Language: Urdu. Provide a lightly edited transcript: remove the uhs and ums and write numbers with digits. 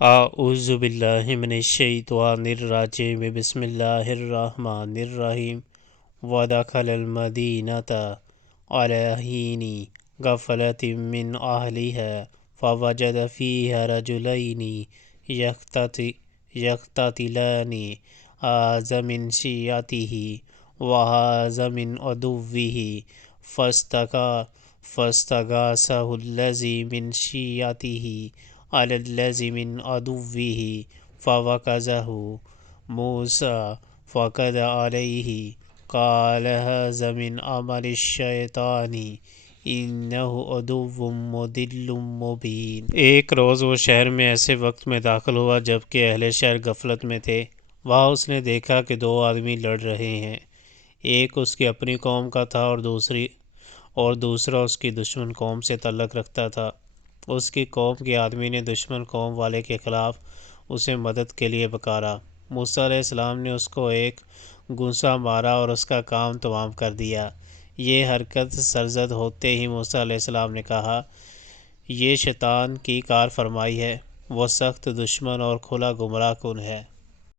اعوذ باللہ من الشیطان الرجیم بسم اللہ الرحمن الرحیم ودخل المدینة علی حین غفلة من اہلها فوجد فیہا رجلین یقتتلان ھذا من شیعته وھذا من عدوہ فاستغاثہ الذی من شیعته علی الذی من عدوہ فوکزہ موسیٰ فقضى علیہ قال ھذا من عمل الشیطان انہ عدو مضل مبین۔ ایک روز وہ شہر میں ایسے وقت میں داخل ہوا جبکہ اہل شہر غفلت میں تھے۔ وہاں اس نے دیکھا کہ دو آدمی لڑ رہے ہیں، ایک اس کی اپنی قوم کا تھا اور دوسرا اس کی دشمن قوم سے تعلق رکھتا تھا۔ اس کی قوم کے آدمی نے دشمن قوم والے کے خلاف اسے مدد کے لیے پکارا۔ موسیٰ علیہ السلام نے اس کو ایک گھونسا مارا اور اس کا کام تمام کر دیا۔ یہ حرکت سرزد ہوتے ہی موسیٰ علیہ السلام نے کہا، یہ شیطان کی کار فرمائی ہے، وہ سخت دشمن اور کھلا گمراہ کن ہے۔